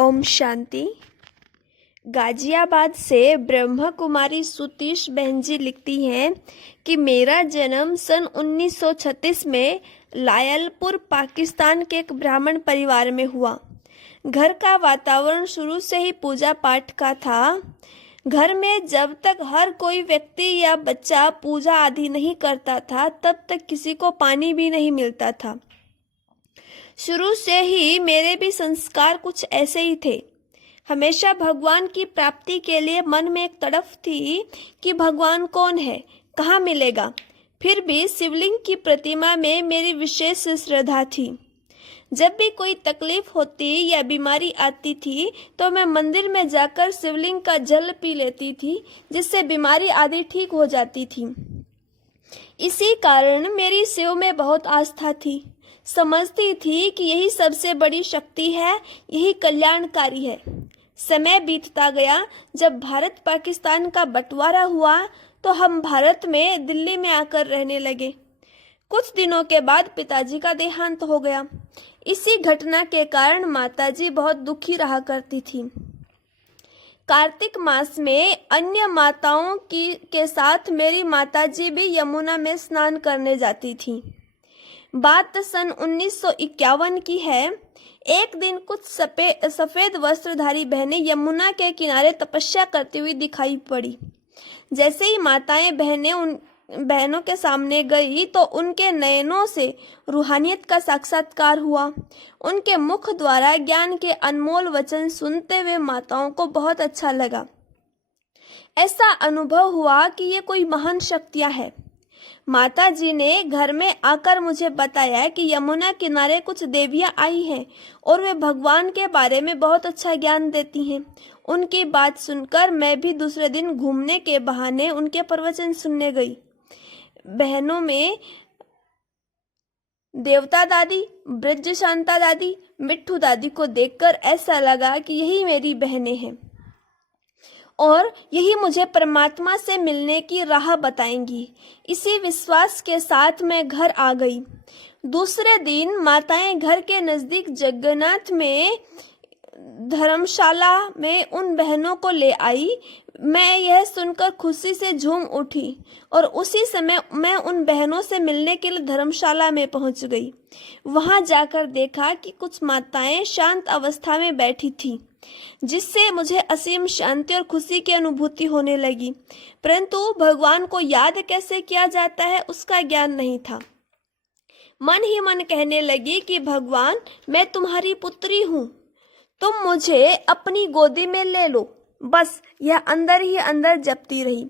ओम शांति। गाजियाबाद से ब्रह्मा कुमारी सुतीश बहन जी लिखती हैं कि मेरा जन्म सन 1936 में लायलपुर पाकिस्तान के एक ब्राह्मण परिवार में हुआ। घर का वातावरण शुरू से ही पूजा पाठ का था। घर में जब तक हर कोई व्यक्ति या बच्चा पूजा आदि नहीं करता था तब तक किसी को पानी भी नहीं मिलता था। शुरू से ही मेरे भी संस्कार कुछ ऐसे ही थे। हमेशा भगवान की प्राप्ति के लिए मन में एक तड़फ थी कि भगवान कौन है, कहाँ मिलेगा। फिर भी शिवलिंग की प्रतिमा में मेरी विशेष श्रद्धा थी। जब भी कोई तकलीफ होती या बीमारी आती थी तो मैं मंदिर में जाकर शिवलिंग का जल पी लेती थी, जिससे बीमारी आदि ठीक हो जाती थी। इसी कारण मेरी शिव में बहुत आस्था थी। समझती थी कि यही सबसे बड़ी शक्ति है, यही कल्याणकारी है। समय बीतता गया। जब भारत पाकिस्तान का बंटवारा हुआ तो हम भारत में दिल्ली में आकर रहने लगे। कुछ दिनों के बाद पिताजी का देहांत हो गया। इसी घटना के कारण माताजी बहुत दुखी रहा करती थी। कार्तिक मास में अन्य माताओं के साथ मेरी माताजी भी यमुना में स्नान करने जाती थी। बात सन 1951 की है। एक दिन कुछ सफेद वस्त्रधारी बहनें यमुना के किनारे तपस्या करती हुई दिखाई पड़ी। जैसे ही माताएं बहनों के सामने गई तो उनके नयनों से रूहानियत का साक्षात्कार हुआ। उनके मुख द्वारा ज्ञान के अनमोल वचन सुनते हुए माताओं को बहुत अच्छा लगा। ऐसा अनुभव हुआ कि ये कोई महान शक्तियां है। माता जी ने घर में आकर मुझे बताया कि यमुना किनारे कुछ देवियां आई हैं और वे भगवान के बारे में बहुत अच्छा ज्ञान देती हैं। उनकी बात सुनकर मैं भी दूसरे दिन घूमने के बहाने उनके प्रवचन सुनने गई। बहनों में देवता दादी, ब्रज शांता दादी, मिट्ठू दादी को देखकर ऐसा लगा कि यही मेरी बहनें हैं और यही मुझे परमात्मा से मिलने की राह बताएंगी। इसी विश्वास के साथ मैं घर आ गई। दूसरे दिन माताएं घर के नजदीक जगन्नाथ में धर्मशाला में उन बहनों को ले आई। मैं यह सुनकर खुशी से झूम उठी और उसी समय मैं उन बहनों से मिलने के लिए धर्मशाला में पहुंच गई। वहां जाकर देखा कि कुछ माताएं शांत अवस्था में बैठी थीं, जिससे मुझे असीम शांति और खुशी की अनुभूति होने लगी। परंतु भगवान को याद कैसे किया जाता है उसका ज्ञान नहीं था। मन ही मन कहने लगी कि भगवान, मैं तुम्हारी पुत्री हूँ, तुम मुझे अपनी गोदी में ले लो। बस यह अंदर ही अंदर जपती रही।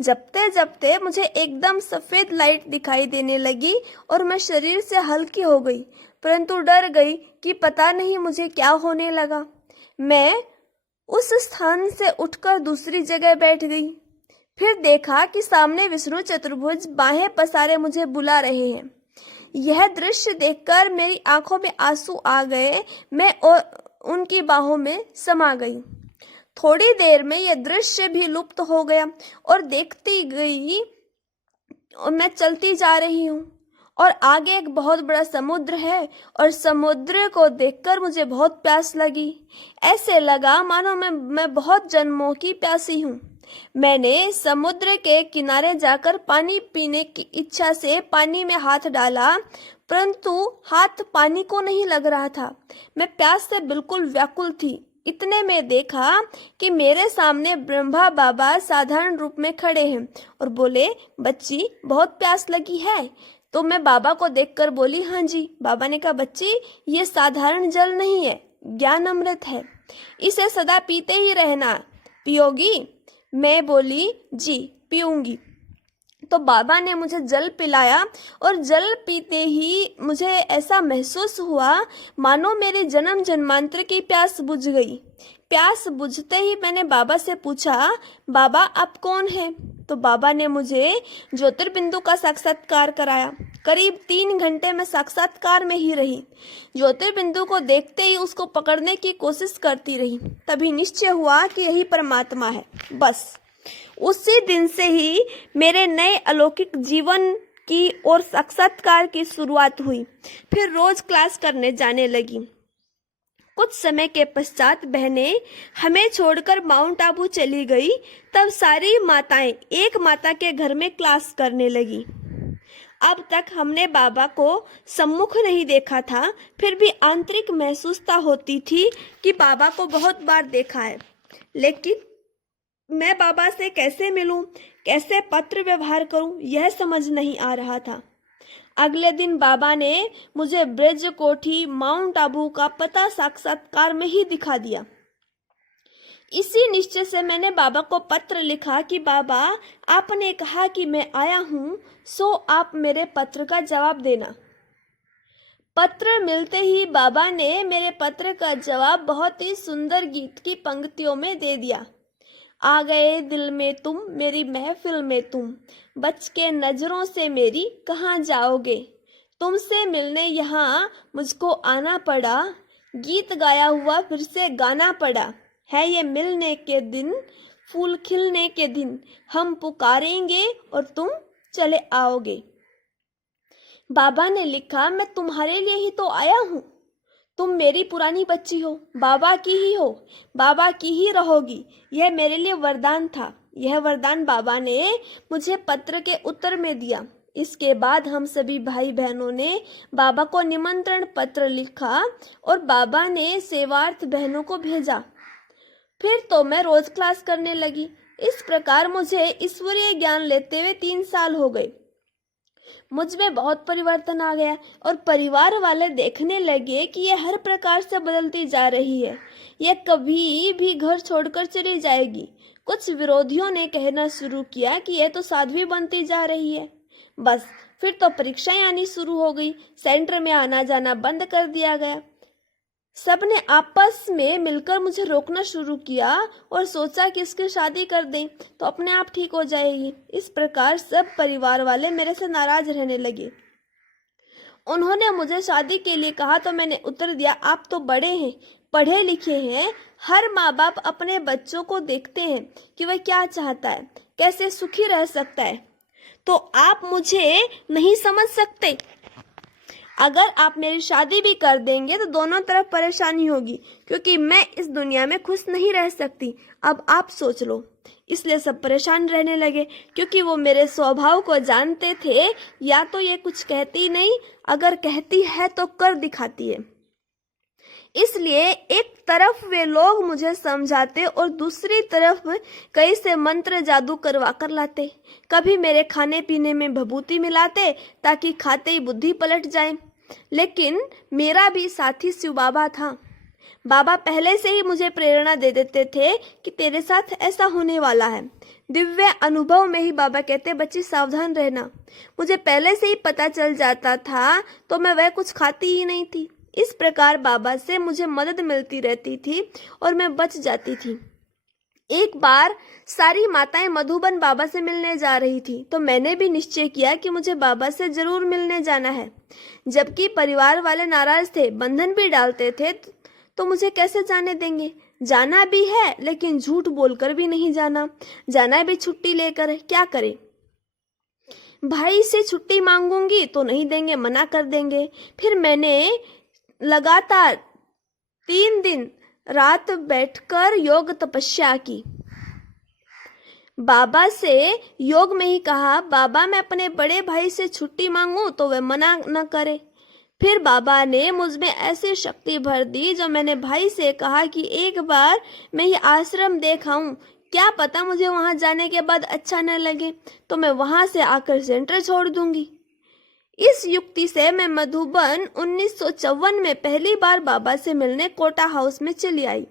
जपते जपते मुझे एकदम सफेद लाइट दिखाई देने लगी और मैं शरीर से हल्की हो गई, परंतु डर गई कि पता नहीं मुझे क्या होने लगा। मैं उस स्थान से उठकर दूसरी जगह बैठ गई। फिर देखा कि सामने विष्णु चतुर्भुज बाहें पसारे मुझे बुला रहे हैं। यह दृश्य देखकर मेरी आंखों में आंसू आ गए। मैं उनकी बाहों में समा गई। थोड़ी देर में यह दृश्य भी लुप्त हो गया और देखती गई और मैं चलती जा रही हूँ और आगे एक बहुत बड़ा समुद्र है और समुद्र को देखकर मुझे बहुत प्यास लगी। ऐसे लगा मानो मैं बहुत जन्मों की प्यासी हूँ। मैंने समुद्र के किनारे जाकर पानी पीने की इच्छा से पानी में हाथ डाला, परंतु हाथ पानी को नहीं लग रहा था। मैं प्यास से बिल्कुल व्याकुल थी। इतने में देखा कि मेरे सामने ब्रह्मा बाबा साधारण रूप में खड़े हैं और बोले, बच्ची बहुत प्यास लगी है? तो मैं बाबा को देखकर बोली, हाँ जी। बाबा ने कहा, बच्ची ये साधारण जल नहीं है, ज्ञान अमृत है, इसे सदा पीते ही रहना, पियोगी? मैं बोली, जी पीऊंगी। तो बाबा ने मुझे जल पिलाया और जल पीते ही मुझे ऐसा महसूस हुआ मानो मेरे जन्म जन्मांतर की प्यास बुझ गई। प्यास बुझते ही मैंने बाबा से पूछा, बाबा आप कौन हैं? तो बाबा ने मुझे ज्योतिर्बिंदु का साक्षात्कार कराया। करीब 3 घंटे में साक्षात्कार में ही रही। ज्योतिर्बिंदु को देखते ही उसको पकड़ने की कोशिश करती रही। तभी निश्चय हुआ कि यही परमात्मा है। बस उसी दिन से ही मेरे नए अलौकिक जीवन की और साक्षात्कार की शुरुआत हुई। फिर रोज क्लास करने जाने लगी। कुछ समय के पश्चात बहनें हमें छोड़कर माउंट आबू चली गई। तब सारी माताएं एक माता के घर में क्लास करने लगी। अब तक हमने बाबा को सम्मुख नहीं देखा था, फिर भी आंतरिक महसूसता होती थी कि बाबा को बहुत बार देखा है, लेकिन मैं बाबा से कैसे मिलूं, कैसे पत्र व्यवहार करूं, यह समझ नहीं आ रहा था। अगले दिन बाबा ने मुझे ब्रज कोठी माउंट आबू का पता साक्षात्कार में ही दिखा दिया। इसी निश्चय से मैंने बाबा को पत्र लिखा कि बाबा, आपने कहा कि मैं आया हूं, सो आप मेरे पत्र का जवाब देना। पत्र मिलते ही बाबा ने मेरे पत्र का जवाब बहुत ही सुंदर गीत की पंक्तियों में दे दिया। आ गए दिल में तुम, मेरी महफिल में तुम, बच के नजरों से मेरी कहाँ जाओगे, तुमसे मिलने यहाँ मुझको आना पड़ा, गीत गाया हुआ फिर से गाना पड़ा, है ये मिलने के दिन, फूल खिलने के दिन, हम पुकारेंगे और तुम चले आओगे। बाबा ने लिखा, मैं तुम्हारे लिए ही तो आया हूँ, तुम मेरी पुरानी बच्ची हो, बाबा की ही हो, बाबा की ही रहोगी। यह मेरे लिए वरदान था। यह वरदान बाबा ने मुझे पत्र के उत्तर में दिया। इसके बाद हम सभी भाई बहनों ने बाबा को निमंत्रण पत्र लिखा और बाबा ने सेवार्थ बहनों को भेजा। फिर तो मैं रोज क्लास करने लगी। इस प्रकार मुझे ईश्वरीय ज्ञान लेते हुए 3 साल हो गए। मुझ में बहुत परिवर्तन आ गया और परिवार वाले देखने लगे कि यह हर प्रकार से बदलती जा रही है, यह कभी भी घर छोड़कर चली जाएगी। कुछ विरोधियों ने कहना शुरू किया कि यह तो साध्वी बनती जा रही है। बस फिर तो परीक्षाएं आनी शुरू हो गई, सेंटर में आना जाना बंद कर दिया गया। सबने आपस में मिलकर मुझे रोकना शुरू किया और सोचा कि इसकी शादी कर दें तो अपने आप ठीक हो जाएगी। इस प्रकार सब परिवार वाले मेरे से नाराज रहने लगे। उन्होंने मुझे शादी के लिए कहा तो मैंने उत्तर दिया, आप तो बड़े हैं, पढ़े लिखे हैं, हर माँ बाप अपने बच्चों को देखते हैं कि वह क्या चाहता है, कैसे सुखी रह सकता है, तो आप मुझे नहीं समझ सकते। अगर आप मेरी शादी भी कर देंगे तो दोनों तरफ परेशानी होगी, क्योंकि मैं इस दुनिया में खुश नहीं रह सकती। अब आप सोच लो। इसलिए सब परेशान रहने लगे, क्योंकि वो मेरे स्वभाव को जानते थे। या तो ये कुछ कहती नहीं, अगर कहती है तो कर दिखाती है। इसलिए एक तरफ वे लोग मुझे समझाते और दूसरी तरफ कई से मंत्र जादू करवा कर लाते। कभी मेरे खाने पीने में भभूति मिलाते ताकि खाते ही बुद्धि पलट जाए। लेकिन मेरा भी साथी शिव बाबा था। बाबा पहले से ही मुझे प्रेरणा दे देते थे कि तेरे साथ ऐसा होने वाला है। दिव्य अनुभव में ही बाबा कहते, बच्ची सावधान रहना। मुझे पहले से ही पता चल जाता था तो मैं वह कुछ खाती ही नहीं थी। इस प्रकार बाबा से मुझे मदद मिलती रहती थी और मैं बच जाती थी। एक बार सारी माताएं मधुबन बाबा से मिलने जा रही थी तो मैंने भी निश्चय किया कि मुझे बाबा से जरूर मिलने जाना है। जबकि परिवार वाले नाराज थे, बंधन भी डालते थे, तो मुझे कैसे जाने देंगे। जाना भी है लेकिन झूठ बोलकर भी नहीं जाना, जाना भी छुट्टी लेकर, क्या करे। भाई से छुट्टी मांगूंगी तो नहीं देंगे, मना कर देंगे। फिर मैंने लगातार 3 दिन रात बैठकर योग तपस्या की। बाबा से योग में ही कहा, बाबा मैं अपने बड़े भाई से छुट्टी मांगूं तो वह मना न करे। फिर बाबा ने मुझ में ऐसी शक्ति भर दी जो मैंने भाई से कहा कि एक बार मैं ये आश्रम देखाऊं, क्या पता मुझे वहां जाने के बाद अच्छा न लगे तो मैं वहां से आकर सेंटर छोड़ दूंगी। इस युक्ति से मैं मधुबन 1954 में पहली बार बाबा से मिलने कोटा हाउस में चली आई।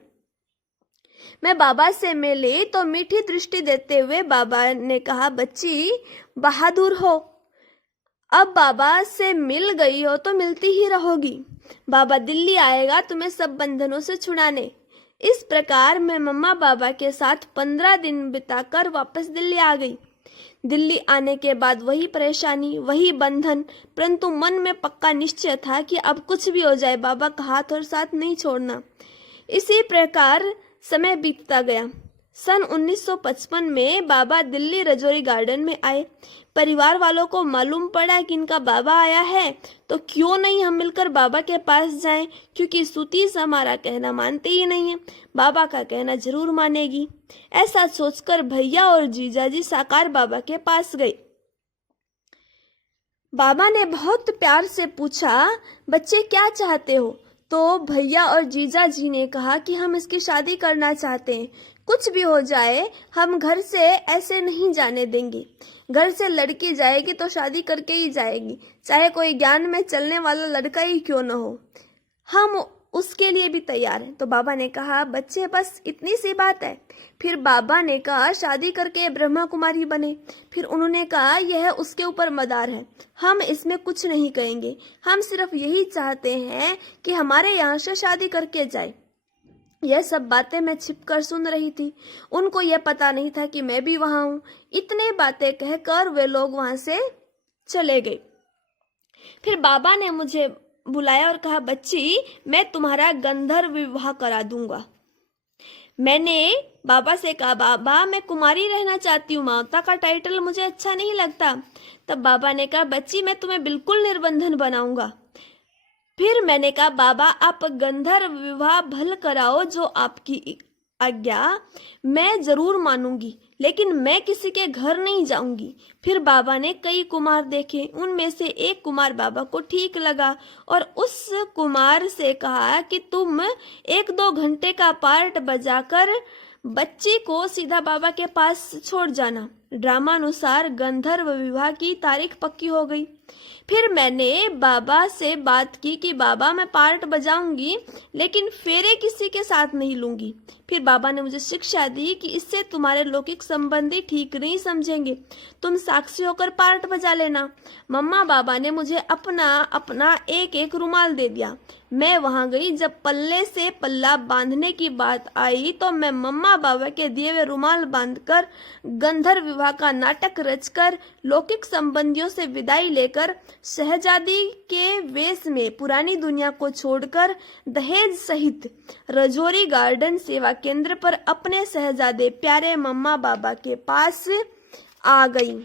मैं बाबा से मिली तो मीठी दृष्टि देते हुए बाबा ने कहा, बच्ची बहादुर हो, अब बाबा से मिल गई हो तो मिलती ही रहोगी। बाबा दिल्ली आएगा तुम्हें सब बंधनों से छुड़ाने। इस प्रकार मैं मम्मा बाबा के साथ 15 दिन बिताकर वापस दिल्ली आ गई। दिल्ली आने के बाद वही परेशानी, वही बंधन, परंतु मन में पक्का निश्चय था कि अब कुछ भी हो जाए बाबा का हाथ और साथ नहीं छोड़ना। इसी प्रकार समय बीतता गया। सन 1955 में बाबा दिल्ली रजौरी गार्डन में आए। परिवार वालों को मालूम पड़ा कि इनका बाबा आया है, तो क्यों नहीं हम मिलकर बाबा के पास जाएं, क्योंकि सुतीस हमारा कहना मानते ही नहीं है, बाबा का कहना जरूर मानेगी। ऐसा सोचकर भैया और जीजाजी साकार बाबा के पास गए। बाबा ने बहुत प्यार से पूछा, बच्चे क्या चाहते हो? तो भैया और जीजा जी ने कहा कि हम इसकी शादी करना चाहते हैं। कुछ भी हो जाए हम घर से ऐसे नहीं जाने देंगे। घर से लड़की जाएगी तो शादी करके ही जाएगी, चाहे कोई ज्ञान में चलने वाला लड़का ही क्यों न हो। हम उसके लिए भी तैयार हैं। तो बाबा ने कहा, बच्चे बस इतनी सी बात है। फिर बाबा ने कहा, शादी करके ब्रह्मा कुमारी बने। फिर उन्होंने कहा, यह उसके ऊपर मदार है, हम इसमें कुछ नहीं कहेंगे। हम सिर्फ यही चाहते हैं कि हमारे यहाँ से शादी करके जाए। यह सब बातें मैं छिपकर सुन रही थी। उनको यह पता नहीं था कि मैं भी वहां हूं। इतने बातें कहकर वे लोग वहां से चले गए। फिर बाबा ने मुझे बुलाया और कहा, बच्ची मैं तुम्हारा गंधर्व विवाह करा दूंगा। मैंने बाबा से कहा, बाबा मैं कुमारी रहना चाहती हूँ, माता का टाइटल मुझे अच्छा नहीं लगता। तब बाबा ने कहा, बच्ची मैं तुम्हें बिल्कुल निर्बंधन बनाऊंगा। फिर मैंने कहा, बाबा आप गंधर्व विवाह भल कराओ, जो आपकी आज्ञा मैं जरूर मानूंगी, लेकिन मैं किसी के घर नहीं जाऊंगी। फिर बाबा ने कई कुमार देखे, उनमें से एक कुमार बाबा को ठीक लगा और उस कुमार से कहा कि तुम 1-2 घंटे का पार्ट बजाकर बच्ची को सीधा बाबा के पास छोड़ जाना। ड्रामानुसार गंधर्व विवाह की तारीख पक्की हो गई। फिर मैंने बाबा से बात की कि बाबा मैं पार्ट बजाऊंगी, लेकिन फेरे किसी के साथ नहीं लूंगी। फिर बाबा ने मुझे शिक्षा दी कि इससे तुम्हारे लौकिक संबंधी ठीक नहीं समझेंगे, तुम साक्षी होकर पार्ट बजा लेना। मम्मा बाबा ने मुझे अपना एक रुमाल दे दिया। मैं वहां गई। जब पल्ले से पल्ला बांधने की बात आई तो मैं मम्मा बाबा के दिए हुए रुमाल बांधकर गंधर्व विवाह का नाटक रचकर लौकिक संबंधियों से विदाई लेकर शहजादी के वेश में पुरानी दुनिया को छोड़कर दहेज सहित रजौरी गार्डन सेवा केंद्र पर अपने शहजादे प्यारे मम्मा बाबा के पास आ गई।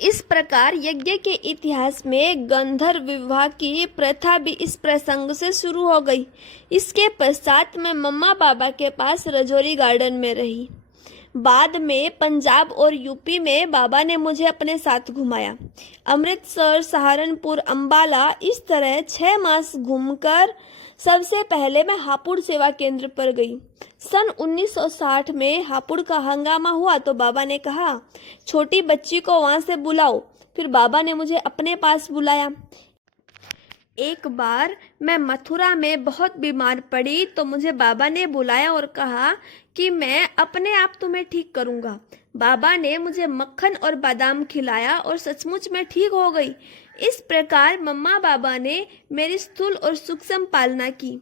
इस प्रकार यज्ञ के इतिहास में गंधर्व विवाह की प्रथा भी इस प्रसंग से शुरू हो गई। इसके पश्चात मैं मम्मा बाबा के पास रजौरी गार्डन में रही। बाद में पंजाब और यूपी में बाबा ने मुझे अपने साथ घुमाया। अमृतसर, सहारनपुर, अंबाला, इस तरह 6 मास घूमकर सबसे पहले मैं हापुड़ सेवा केंद्र पर गई। सन 1960 में हापुड़ का हंगामा हुआ तो बाबा ने कहा, छोटी बच्ची को वहां से बुलाओ। फिर बाबा ने मुझे अपने पास बुलाया। एक बार मैं मथुरा में बहुत बीमार पड़ी तो मुझे बाबा ने बुलाया और कहा कि मैं अपने आप तुम्हें ठीक करूंगा। बाबा ने मुझे मक्खन और बादाम खिलाया और सचमुच में ठीक हो गई। इस प्रकार मम्मा बाबा ने मेरी स्थूल और सूक्ष्म पालना की।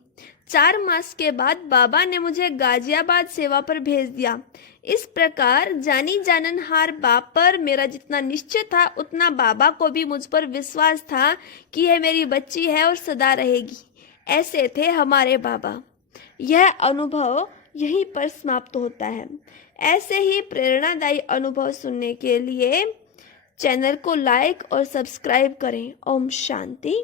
4 मास के बाद बाबा ने मुझे गाजियाबाद सेवा पर भेज दिया। इस प्रकार जानी जाननहार बाप पर मेरा जितना निश्चय था उतना बाबा को भी मुझ पर विश्वास था कि यह मेरी बच्ची है और सदा रहेगी। ऐसे थे हमारे बाबा। यह अनुभव यहीं पर समाप्त होता है। ऐसे ही प्रेरणादायी अनुभव सुनने के लिए चैनल को लाइक और सब्सक्राइब करें। ओम शांति।